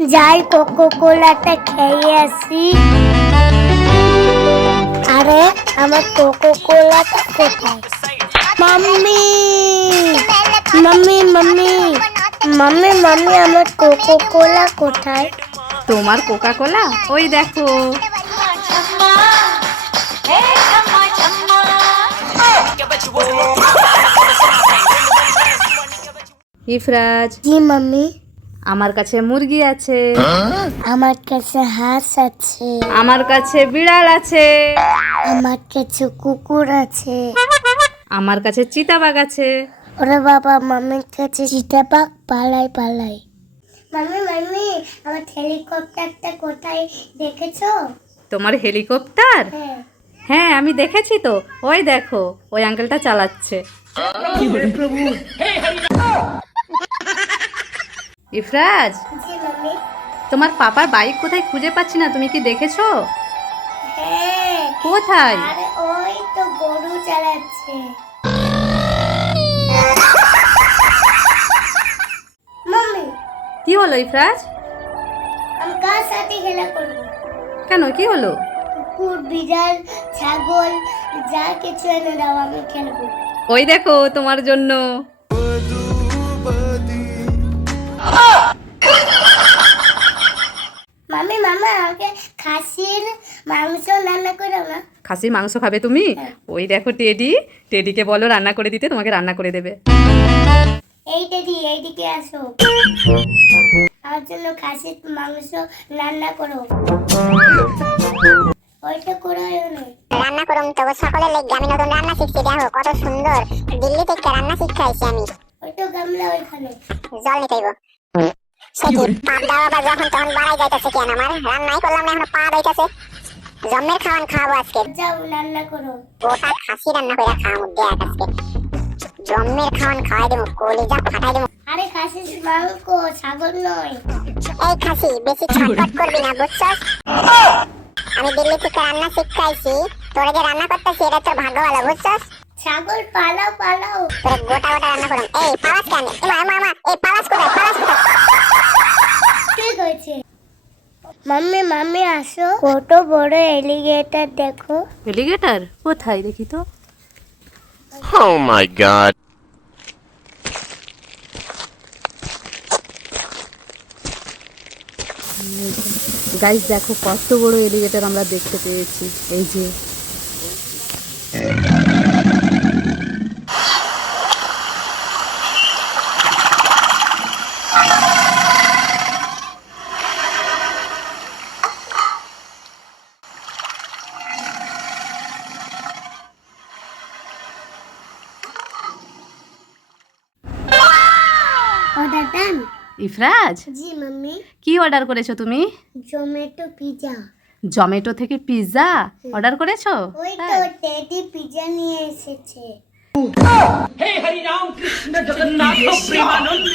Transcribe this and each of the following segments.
যাই কোকো কোলাটা খেয়ে আসি আরে আমার কোকো কোলাটা কোথায় mummy mummy mummy mummy mummy আমার কোকো কোলা কোথায় তোমার কোকা কোলা ওই দেখো। ইফরাজ জি মাম্মি। আমার কাছে মুরগি আছে। আমার কাছে হাঁস আছে। আমার কাছে বিড়াল আছে। আমার কাছে কুকুর আছে। আমার কাছে চিতাবাঘ আছে। ওরে বাবা মাম্মির কাছে চিতাবাঘ পালাই পালাই। মাম্মি মাম্মি আমার হেলিকপ্টারটা কোথায় দেখেছ? তোমার হেলিকপ্টার? হ্যাঁ। হ্যাঁ আমি দেখেছি তো। ওই দেখো ওই আঙ্কেলটা চালাচ্ছে। ইফরাজ তোমার পাপার বাইক কোথায় খুঁজে পাচ্ছি না তুমি কি দেখেছ? হ্যাঁ। কোথায়? ওই তো গরু চালাচ্ছে। কি হলো ইফরাজ? আমি কার সাথে খেলা করব? কেন কি হলো? কুকুর বিড়াল ছাগল যা কিছু এনে দাও আমি খেলব। ওই দেখো তোমার জন্য। মামি মামা আমাকে খাসির মাংস রান্না করো না খাসির মাংস খাবে তুমি? হ্যাঁ। ওই দেখো টেডি। টেডিকে বলো রান্না করে দিতে তোমাকে রান্না করে দেবে। এই দিদি এইদিকে আসো। আমার জন্য খাসির মাংস রান্না করো। ওইটা করে না রান্না করুম তবে সকলের লেগে আমি নতুন রান্না শিখছি দেখো কত সুন্দর। দিল্লি থেকে রান্না শিখাইছি আমি। ওইটা গামলা ওইখানে। জল নিতেইব সে কি পাপ দেওয়া বা যখন তখন বাড়াই যাইতেছে কেন আমার রান্নাই করলাম না এখন পা দাইতেছে জম্মের খাওয়ান খাওয়াবো আজকে। যাও রান্না করো। গোটা খাসি রান্না করে খাওয়াবো দেখ আজকে। জম্মের খাওয়ান খাওয়াই দেবো কলিজা ফাটাই দেবো। আরে খাসির মাংস ছাগল নয়। এই খাসি বেশি ছটফট করবি না বুঝছস? আমি দিল্লি থেকে রান্না শিখাইছি তোরা যে রান্না করতেছি এটা তোর ভাগ্য ভালো বুঝছস? ছাগল পালাও পালাও। গোটা গোটা রান্না করুন। এই পালাস কেন? এমা এমা এমা এই পালাস কোথায়? পালাস কোথায়? মাম্মি মাম্মি আসো। কত বড় এলিগেটর দেখো। এলিগেটার কোথায়? দেখি তো। Oh my god. গাইস দেখো কত বড় এলিগেটার আমরা দেখতে পেয়েছি। এই যে order done Ifraj ji mummy. কি অর্ডার করেছ তুমি? জোম্যাটো পিজা জমেটো থেকে পিৎজা অর্ডার করেছ? ওই তো টেডি পিজা নিয়ে এসেছে। হে হরি রাম কৃষ্ণ জগন্নাথ প্রেমানন্দ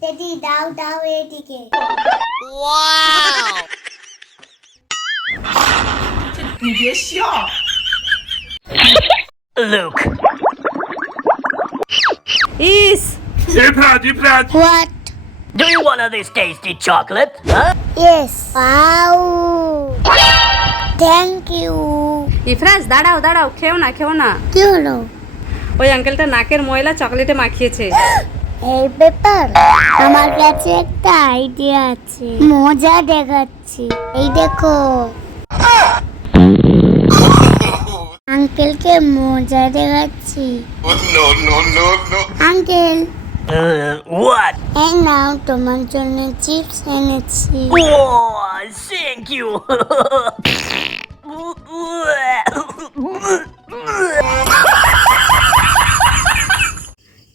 টেডি দাও দাও এদিকে। ইস Ifraj, Ifraj. What Do you want this tasty chocolate? Huh? Yes wow thank you Ifraj দাঁড়াও দাঁড়াও খেও না খেও না। কি হলো? ওই আঙ্কেলটা নাকের ময়লা চকলেটে মাখিয়েছে। এই ব্যাপার? আমার কাছে একটা আইডিয়া আছে। মজা দেখাচ্ছি। এই দেখো। আঙ্কেলকে মজা দেখাচ্ছি। No, no, no, no. Uncle Uh, what? এই নাও তোমার জন্য চিপস এনেছি Oh, thank you.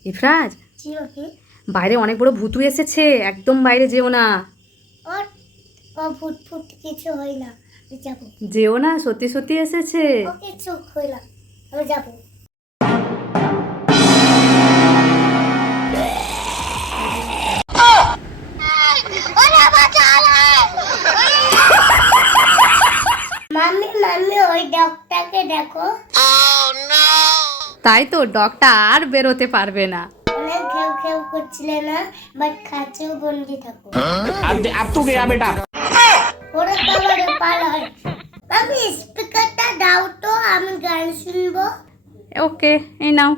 ইফরাজ জি ওকে? বাইরে অনেক বড় ভুতু এসেছে একদম বাইরে যেও না। ফুট ফুট কিছু হয় না যাব। যেও না সত্যি সত্যি এসেছে। ও কিছু আমি যাব। মাম্মি ওই ডগটাকে দেখো। তাই তো ডগটা আর বেরোতে পারবে না। স্পিকারটা আমি শুনব। ওকে নাও।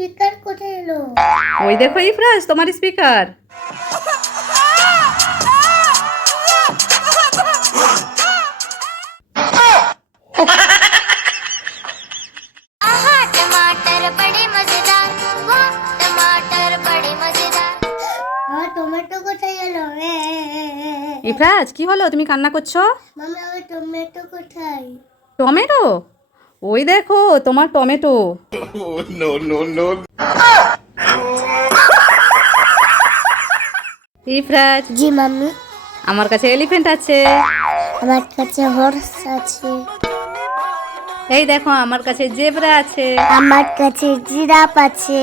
স্পিকার কোথায় এলো? ওই দেখো ইফরাজ তোমার স্পিকার। ইফরাজ কি হলো? তুমি কান্না করছ? টমেটো কোথায়? টমেটো? ওই দেখো তোমার tomato. Oh. Ifraj ji mummy. আমার কাছে এলিফ্যান্ট আছে। আমার কাছে হর্স আছে। এই দেখো আমার কাছে জেব্রা আছে। আমার কাছে জিরাফ আছে।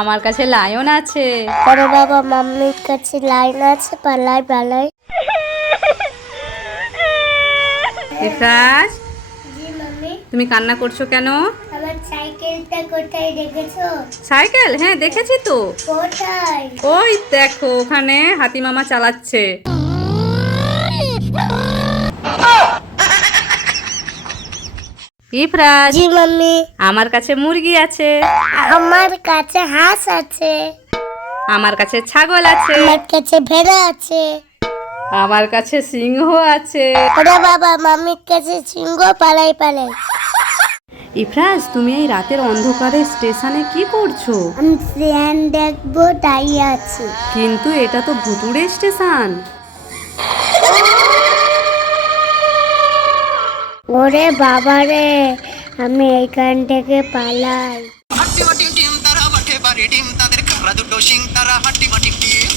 আমার কাছে লায়ন আছে। আরে বাবা মাম্মির কাছে লাইন আছে পালাই পালাই। ইফরাজ তুমি কান্না করছ কেন? আমার সাইকেলটা কোথায় রেখেছো সাইকেল? হ্যাঁ দেখেছি তো। কোথায়? ওই দেখো ওখানে হাতি মামা চালাচ্ছে। ইফরাজ জি মাম্মি। আমার কাছে মুরগি আছে। আমার কাছে হাঁস আছে। আমার কাছে ছাগল আছে। আমার কাছে ভেড়া আছে। আমার কাছে সিংহ আছে। ওরে বাবা মাম্মির কাছে সিংহ পালাই পালাই। ইফরাজ তুমি এই রাতের অন্ধকারে স্টেশনে কি করছ? আমি ট্রেন দেখব তাই আছি। কিন্তু এটা তো ভুতুড়ে স্টেশন। ওরে বাবা রে আমি এইখান থেকে পালাই। হাট্টি মাটিম টিম তারা মাঠে বাড়ি ডিম তাদের খারা দুটো সিং তারা হাট্টি মাটিম টিম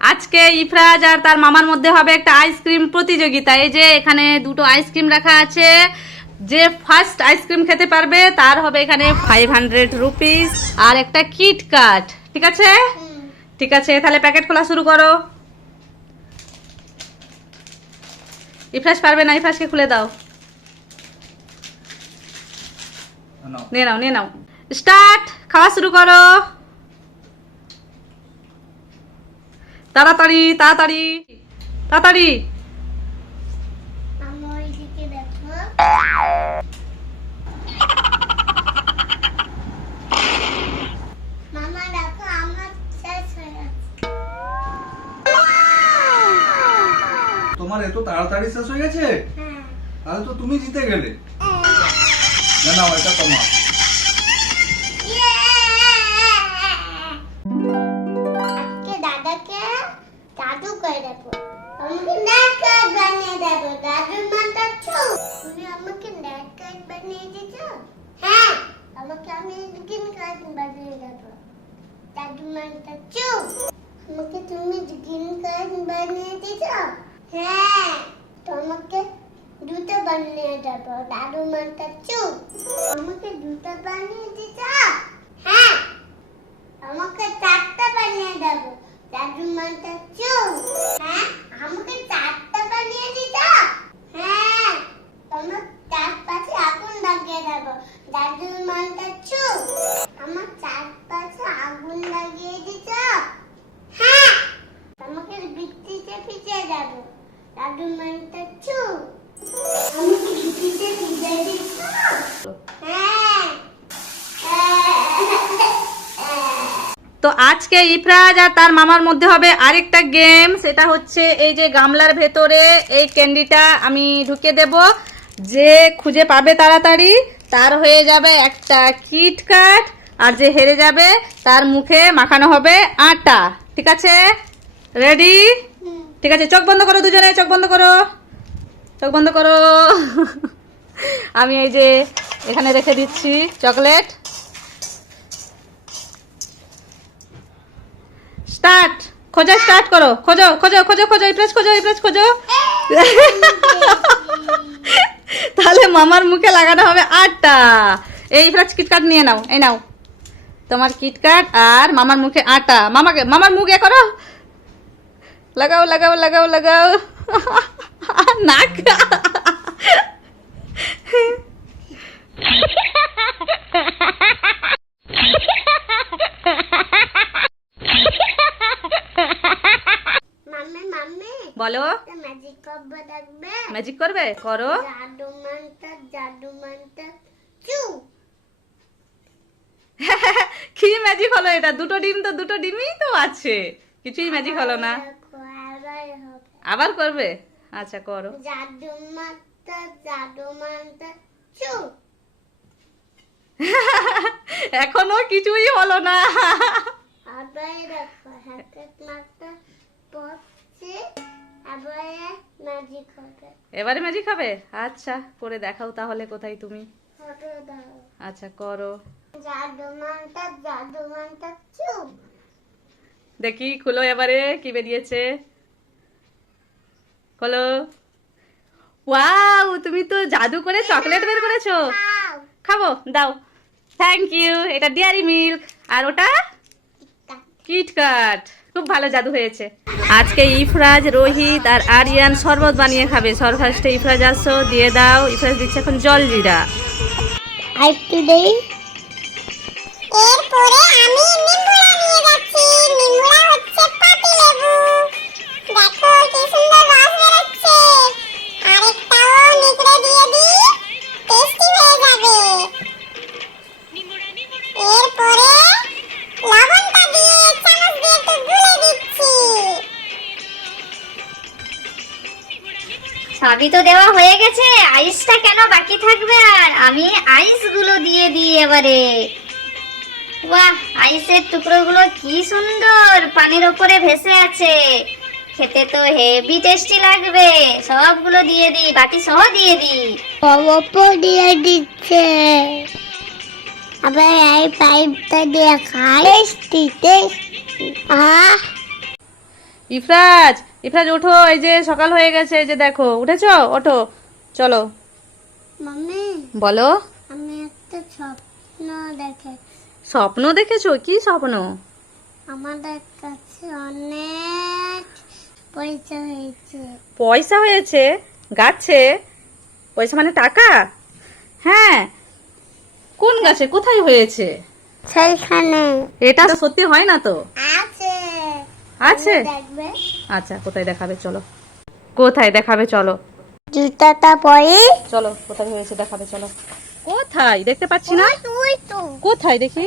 আজকে ইফরাজ আর তার মামার মধ্যে হবে একটা আইসক্রিম প্রতিযোগিতা। এই যে এখানে দুটো আইসক্রিম রাখা আছে। যে ফার্স্ট আইসক্রিম খেতে পারবে তার হবে এখানে ফাইভ হান্ড্রেড রুপিস আর একটা কিটকাট ঠিক আছে? ঠিক আছে তাহলে প্যাকেট খোলা শুরু করো। ইফরাজ পারবে না? ইফরাজকে খুলে দাও। নিয়ে নাও নিয়ে নাও। স্টার্ট খাওয়া শুরু করো। তাড়াতাড়ি তাড়াতাড়ি তাড়াতাড়ি। হয়ে তোমার এত তাড়াতাড়ি শেষ হয়ে গেছে? হ্যাঁ। তাহলে তো তুমি জিতে গেলে। না না এটা তোমার। দেবো আমাকে নেট কার্ড বানিয়ে দেবো দাদুর মাথা ছু। তুমি আমাকে নেট কার্ড বানিয়ে দিচ্ছ হ্যাঁ। আমাকে আমি গ্রিন কার্ড বানিয়ে দেবো। দাদুর মাথা ছু। আমাকে তুমি গ্রিন কার্ড বানিয়ে দিচ্ছ হ্যাঁ। তোমাকে দুটো বানিয়ে দেবো দাদুর মাথা ছু। আমাকে দুটো বানিয়ে দিচ্ছ হ্যাঁ। আমাকে চারটা বানিয়ে দেব। দাদু মানটা চুপ। হ্যাঁ আমাকে চারটা বানিয়ে দিত হ্যাঁ তোমার চারপাশে আগুন লাগিয়ে দেব। দাদু মানটা চু আমার চারপাশে আগুন তো আজকে ইফরাজ আর তার মামার মধ্যে হবে আরেকটা গেম, সেটা হচ্ছে এই যে গামলার ভেতরে এই ক্যান্ডিটা আমি ঢুকে দেব। যে খুঁজে পাবে তাড়াতাড়ি, তার হয়ে যাবে একটা কিটকাট আর যে হেরে যাবে, তার মুখে মাখানো হবে আটা। ঠিক আছে? রেডি ঠিক আছে, চোখ বন্ধ করো দুজনে, চোখ বন্ধ করো। চোখ বন্ধ করো। আমি এই যে এখানে রেখে দিচ্ছি চকলেট। স্টার্ট খোঁজা স্টার্ট করো। খোঁজো খোঁজো খোঁজো খোঁজো ইপ্রেস খোঁজো ইপ্রেস খোঁজো। তাহলে মামার মুখে লাগানো হবে আটটা। এই ইফরাজ কিটকাট নিয়ে নাও, এই নাও। তোমার কিটকাট আর মামার মুখে আটা। মামাকে, মামার মুখ করো। লাগাও লাগাও লাগাও লাগাও। নাক। বলো। ম্যাজিক করবে? করো। কি ম্যাজিক হলো এটা? দুটো ডিম তো দুটো ডিমই তো আছে। কিছুই ম্যাজিক হলো না। আবার করবে আচ্ছা করো। এখনও কিছুই হলো না। আবার দেখো হ্যাকেট মারতে পড়ছে আবার ম্যাজিক হবে। এবারে ম্যাজিক হবে? আচ্ছা করে দেখাও তাহলে কোথায় তুমি। আচ্ছা করো। দেখি খুলো এবারে কি বেরিয়েছে। খোলো। ওয়াও তুমি তো জাদু করে চকলেট বের করেছ। খাব দাও। থ্যাংক ইউ এটা ডেয়ারি মিল্ক আর ওটা? কিটকাট খুব ভালো জাদু হয়েছে। আজকে ইফরাজ, রোহিত আর আরিয়ান শরবত বানিয়ে খাবে। সর ফার্স্টে ইফরাজ আসো, দিয়ে দাও। ইফরাজ দিচ্ছে এখন জল জিরা। আর দেই। এরপরে আমি এরপরে সবই তো দেওয়া হয়ে গেছে। আইসটা কেন বাকি থাকবে? আর আমি আইসগুলো দিয়ে দিই এবারে। বাহ আইসের টুকরোগুলো কি সুন্দর! পানির ওপরে ভেসে আছে। খেতে তো হেভি টেস্টি লাগবে। সবগুলো দিয়ে দিই বাটি সহ দিয়ে দিই। অপো দিয়ে দিচ্ছে। আবার এই পাইপটা দিয়ে খাই। টেস্টি টেস্টি আহ! ইফরাজ ইফরাজ ওঠো এই যে সকাল হয়ে গেছে এই যে দেখো। উঠেছো? ওঠো। চলো। মাম্মি। বলো। আমি একটা স্বপ্ন দেখে স্বপ্ন দেখেছ? কি স্বপ্ন? আমাদের কাছে অনেক পয়সা হয়েছে। পয়সা হয়েছে? গাছে? পয়সা মানে টাকা? হ্যাঁ। কোন গাছে? কোথায় হয়েছে? সেইখানে। এটা তো সত্যি হয় না তো? আছে আছে? আচ্ছা কোথায় দেখাবে? চলো। কোথায় দেখাবে? চলো। জুতাটা পরে? চলো কোথায় হয়েছে দেখাবে? চলো। কোথায়? দেখতে পাচ্ছি না? কোথায় দেখি?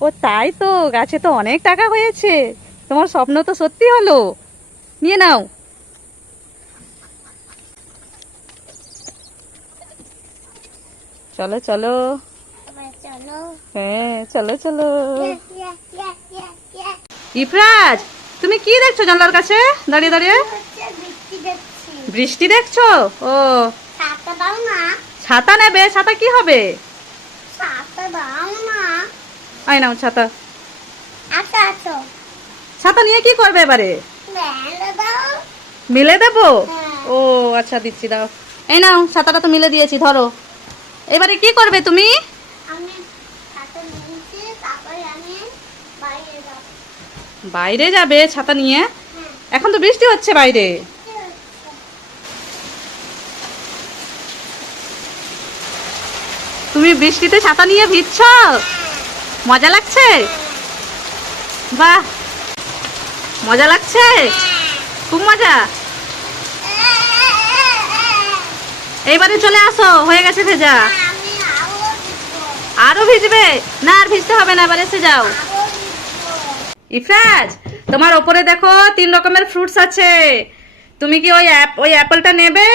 ও তাই তো গাছে তো অনেক টাকা হয়েছে। তোমার স্বপ্ন তো সত্যি হলো। নিয়ে নাও। চলো চলো। হ্যাঁ চলো চলো। ইফরাজ তুমি কি দেখছ জানলার কাছে? দাঁড়িয়ে দাঁড়িয়ে। বৃষ্টি দেখছি। ও। ছাতা দাও না। ছাতা নেবে? ছাতা কি হবে? ছাতা দাও না। আই নাও ছাতা। আচ্ছা ছাতা নিয়ে কি করবে এবারে? মিলে দেবো? হ্যাঁ। ও আচ্ছা দিচ্ছি দাও। এই নাও ছাতাটা তো মিলে দিয়েছি ধরো। এবারে কি করবে তুমি আমি ছাতা নিয়েছি তারপরে আমি বাইরে যাব বাইরে যাবে ছাতা নিয়ে? এখন তো বৃষ্টি হচ্ছে বাইরে। তুমি বৃষ্টিতে ছাতা নিয়ে ভিজছ? মজা লাগছে? বাহ, মজা লাগছে? খুব মজা। এইবারে চলে আসো, হয়ে গেছে ভেজা। আরও ভিজবে? না, আর ভিজতে হবে না, এবার এসে যাও। ইফরাজ তোমার ওপরে দেখো তিন রকমের ফ্রুটস আছে। তুমি কি ওই অ্যাপ ওই অ্যাপেলটা নেবে?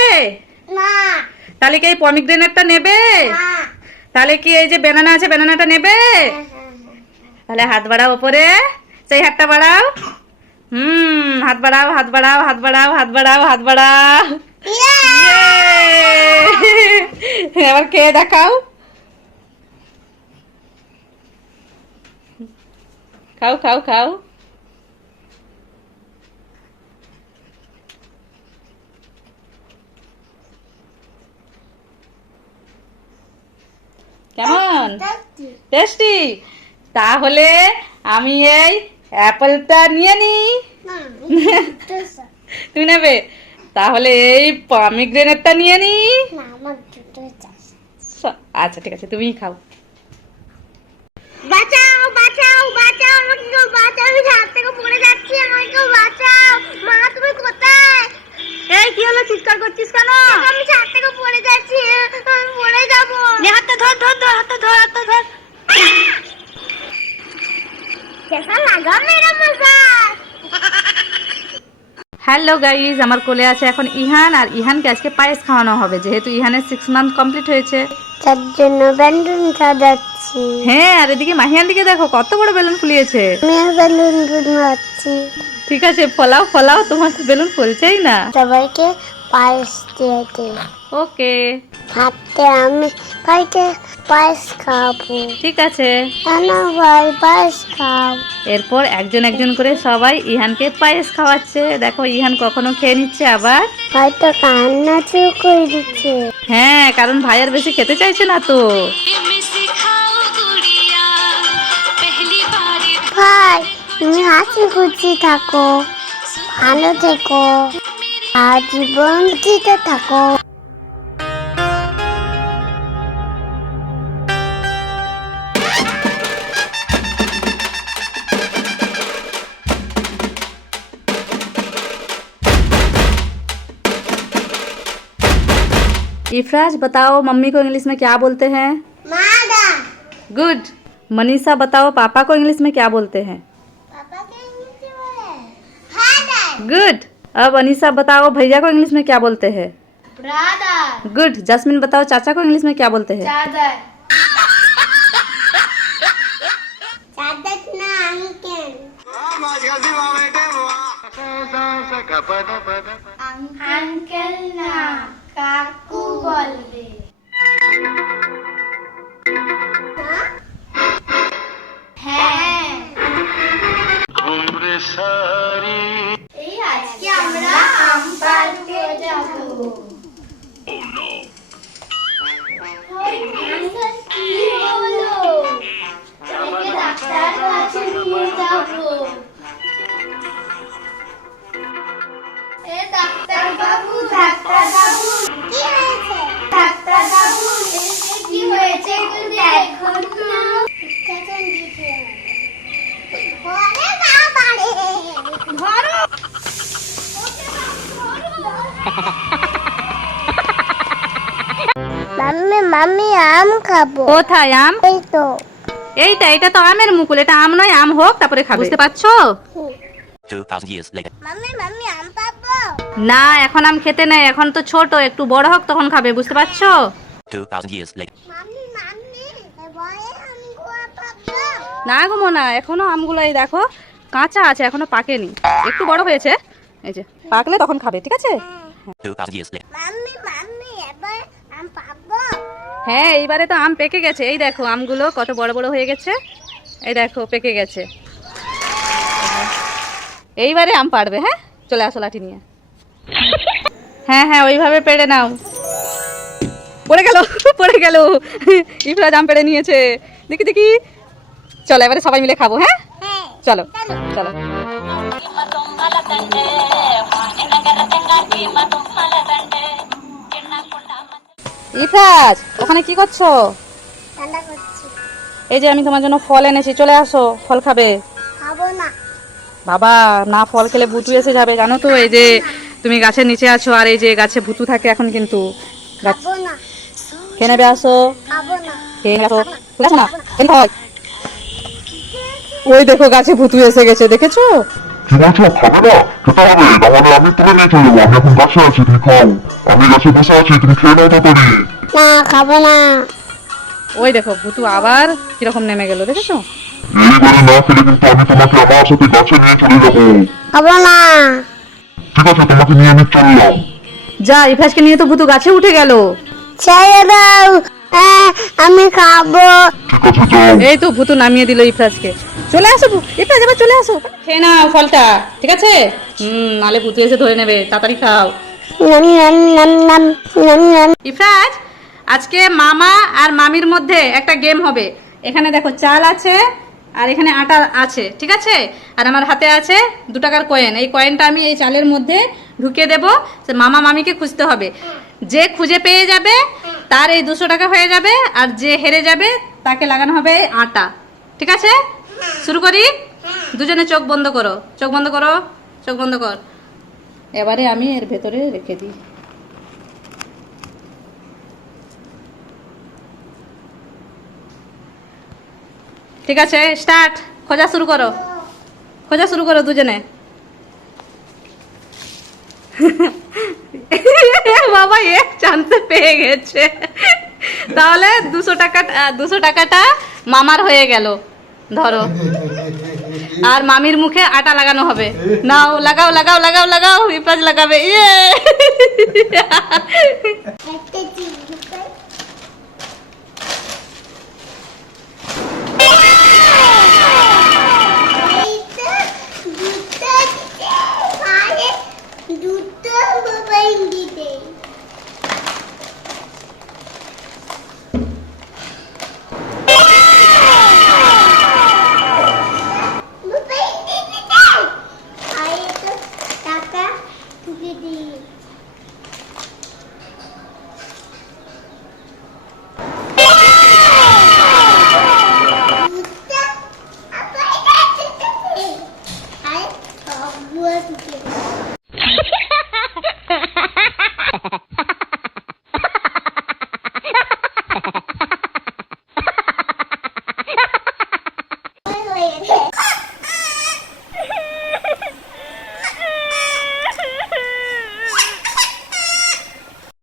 না। তাহলে কি এই পমিগ্রেনেটটা নেবে? না। তাহলে কি এই যে বেনানা আছে বেনানাটা নেবে? হ্যাঁ, হ্যাঁ, হ্যাঁ। তাহলে হাত বাড়াও ওপরে। সেই হাতটা বাড়াও। হুম হাত বাড়াও হাত বাড়াও হাত বাড়াও হাত বাড়াও হাত বাড়াও! এবার খেয়ে দেখাও। খাও খাও খাও। কেমন? টেস্টি? তাহলে আমি এই অ্যাপেলটা নিয়ে না, তুমি নেবে? তাহলে এই পমিগ্রেনেটটা নিয়ে নি। আচ্ছা ঠিক আছে তুমিই খাও। বাঁচাও বাঁচাও বাঁচাও আমাকে কেউ বাঁচাও আমি হাত থেকে পড়ে যাচ্ছি আমাকে কেউ বাঁচাও। মা তুমি কোথায়? এই কি হলো? চিৎকার করছিস কেন? আমি হাত থেকে পড়ে যাচ্ছি আমি পড়ে যাব। নে ধর ধর ধর হাতটা ধর হাতটা ধর। হ্যালো গাইজ আমার কোলে আছে এখন ইহান আর ইহানকে আজকে পায়েস খাওয়ানো হবে যেহেতু ইহানের সিক্স মান্থ কমপ্লিট হয়েছে। তার জন্য বেলুন সাজাচ্ছি। হ্যাঁ আর এদিকে মাহিয়ার দিকে দেখো কত বড় বেলুন ফুলিয়েছে। আমিও বেলুন ফুলাচ্ছি ঠিক আছে ফলাও ফলাও তোমার তো বেলুন ফুলছেই না। সবাইকে পায়েস দিয়ে দিই ওকে। হাতে আমি ভাইকে পায়েস খাব। ঠিক আছে। কেন ভাই পায়েস খাও এরপর একজন একজন করে সবাই ইহানকে পায়েস খাওয়াচ্ছে। দেখো ইহান কখনো খেয়ে নিচ্ছে আবার? হয়তো কান্না চুপ করে দিচ্ছে। হ্যাঁ কারণ ভাইয়ার বেশি খেতে চাইছে না তো। ভাই তুমি হাসি খুশি থাকো। ভালো থেকো। আর জীবন দিতে থাকো इफराज बताओ मम्मी को इंग्लिश में क्या बोलते हैं मादा गुड मनीषा बताओ पापा को इंग्लिश में क्या बोलते हैं पापा के इंग्लिश बोले फादर गुड अब अनिशा बताओ भैया को इंग्लिश में क्या बोलते हैं? ब्रदर गुड जस्मिन बताओ चाचा को इंग्लिश में क्या बोलते हैं? अंकल ना মাম্মি মাম্মি আম খাব। কোথায় আম? এই তো। এইটা এটা তো আমের মুকুল এটা আম নয় আম হোক তারপরে খাবে। বুঝতে পারছ? 2,000 years later. মাম্মি মাম্মি আম পাবো? না এখন আম খেতে নেই এখন তো ছোট একটু বড় হোক তখন খাবে বুঝতে পারছ? 2,000 years later. মাম্মি মাম্মি এবারে আমি গোয়া পাবো। না গো না এখনও আমগুলো এই দেখো কাঁচা আছে এখনও পাকেনি। একটু বড় হয়েছে এই যে পাকলে তখন খাবে ঠিক আছে? 2,000 years later. মাম্মি মাম্মি এবার আম পাবো হ্যাঁ এইবারে তো আম পেকে গেছে। এই দেখো আমগুলো কত বড় বড় হয়ে গেছে। এই দেখো পেকে গেছে। এইবারে আম পারবে হ্যাঁ? চলে আসো লাঠি নিয়ে। হ্যাঁ হ্যাঁ ওইভাবে পেড়ে নাও। পড়ে গেল পড়ে গেল। ইফরাজ আম পেড়ে নিয়েছে। দেখি দেখি। চলো এবারে সবাই মিলে খাব হ্যাঁ? চলো চলো। ইফরাজ ওখানে কি করছ? এই যে আমি তোমার জন্য ফল এনেছি চলে আসো ফল খাবে। খাব না। বাবা না ফল খেলে ভুতু এসে যাবে জানো তো এই যে তুমি গাছের নিচে আছো আর এই যে গাছে ভুতু থাকে এখন কিন্তু। খাব না। খেয়ে নেবে আসো। খাব না। খেয়ে আসো। চলে আসো না। ওই দেখো গাছে ভুতু এসে গেছে দেখেছ? বলছো খাবে না খেতে হবে তাহলে আমি তুলে নিয়ে চলে যাব আমি এখন গাছে আছি তুমি খাও আমি গাছে বসে আছি তুমি খেয়ে নাও তাড়াতাড়ি না খাব না ওই দেখো ভুতু আবার কীরকম নেমে গেল দেখেছ এইবারে না খেলে কিন্তু আমি তোমাকে আমার সাথে গাছে নিয়ে চলে যাব খাব না ঠিক আছে তোমাকে নিয়ে আমি চললাম যা ইফরাজকে নিয়ে তো ভুতু গাছে উঠে গেল ছেড়ে দাও হ্যাঁ, আমি খাব। এই তো ভুতু নামিয়ে দিল ইফরাজকে চলে আসো ইফরাজ এবার চলে আসো। খেয়ে নাও ফলটা ঠিক আছে? হুম নালে ভুতু এসে ধরে নেবে তাড়াতাড়ি খাও। ইফরাজ আজকে মামা আর মামির মধ্যে একটা গেম হবে। এখানে দেখো চাল আছে আর এখানে আটা আছে ঠিক আছে? আর আমার হাতে আছে দু টাকার কয়েন এই কয়েনটা আমি এই চালের মধ্যে ঢুকিয়ে দেবো মামা মামিকে খুঁজতে হবে। যে খুঁজে পেয়ে যাবে তার এই দুশো টাকা হয়ে যাবে আর যে হেরে যাবে তাকে লাগানো হবে আটা। ঠিক আছে? শুরু করি? দুজনে চোখ বন্ধ করো। চোখ বন্ধ করো, চোখ বন্ধ কর। এবারে আমি এর ভেতরে রেখে দিই। ঠিক আছে স্টার্ট খোঁজা শুরু করো। খোঁজা শুরু করো দুজনে। বাবা, এক চান্সে পেয়ে গেছে। তাহলে দুশো টাকা দুশো টাকাটা মামার হয়ে গেল, ধরো। আর মামির মুখে আটা লাগানো হবে। নাও, লাগাও লাগাও লাগাও লাগাও ইপাজ লাগাবে ইয়ে। playing